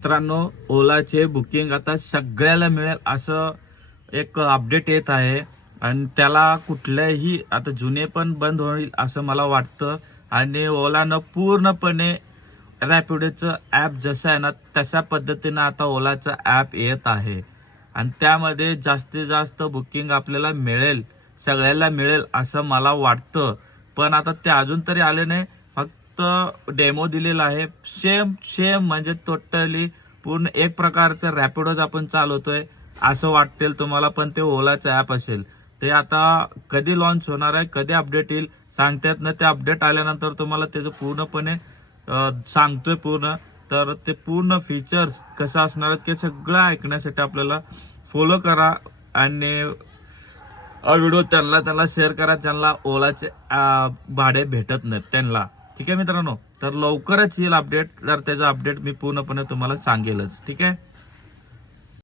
मित्रांनो, ओलाचे बुकिंग आता सगळ्याला मिळेल असं एक अपडेट येत आहे आणि त्याला कुठल्याही आता जुने पण बंद होईल असं मला वाटतं. आणि ओलानं पूर्णपणे रॅपिडोचं ॲप जसं आहे ना तशा पद्धतीनं आता ओलाचं ॲप येत आहे आणि त्यामध्ये जास्तीत जास्त बुकिंग आपल्याला मिळेल, सगळ्याला मिळेल असं मला वाटतं. पण आता ते अजून तरी आले नाही, फक्त डेमो दिलेला आहे. सेम सेम म्हणजे टोटली पूर्ण एक प्रकारचं रॅपिडोज आपण चालवतोय असं वाटेल तुम्हाला, पण ते ओलाचं ॲप असेल. ते आता कधी लॉन्च होणार आहे, कधी अपडेट येईल सांगतात ना. ते अपडेट आल्यानंतर तुम्हाला त्याचं पूर्णपणे सांगतोय पूर्ण. तर ते पूर्ण फीचर्स कसं असणार ते सगळं ऐकण्यासाठी आपल्याला फॉलो करा आणि व्हिडिओ त्यांना शेअर करा ज्यांना ओलाचे भाडे भेटत नाहीत त्यांना. ठीक आहे मित्रांनो, तर लवकरच येईल अपडेट. तर त्याचं अपडेट मी पूर्णपणे तुम्हाला सांगेलच. ठीक आहे.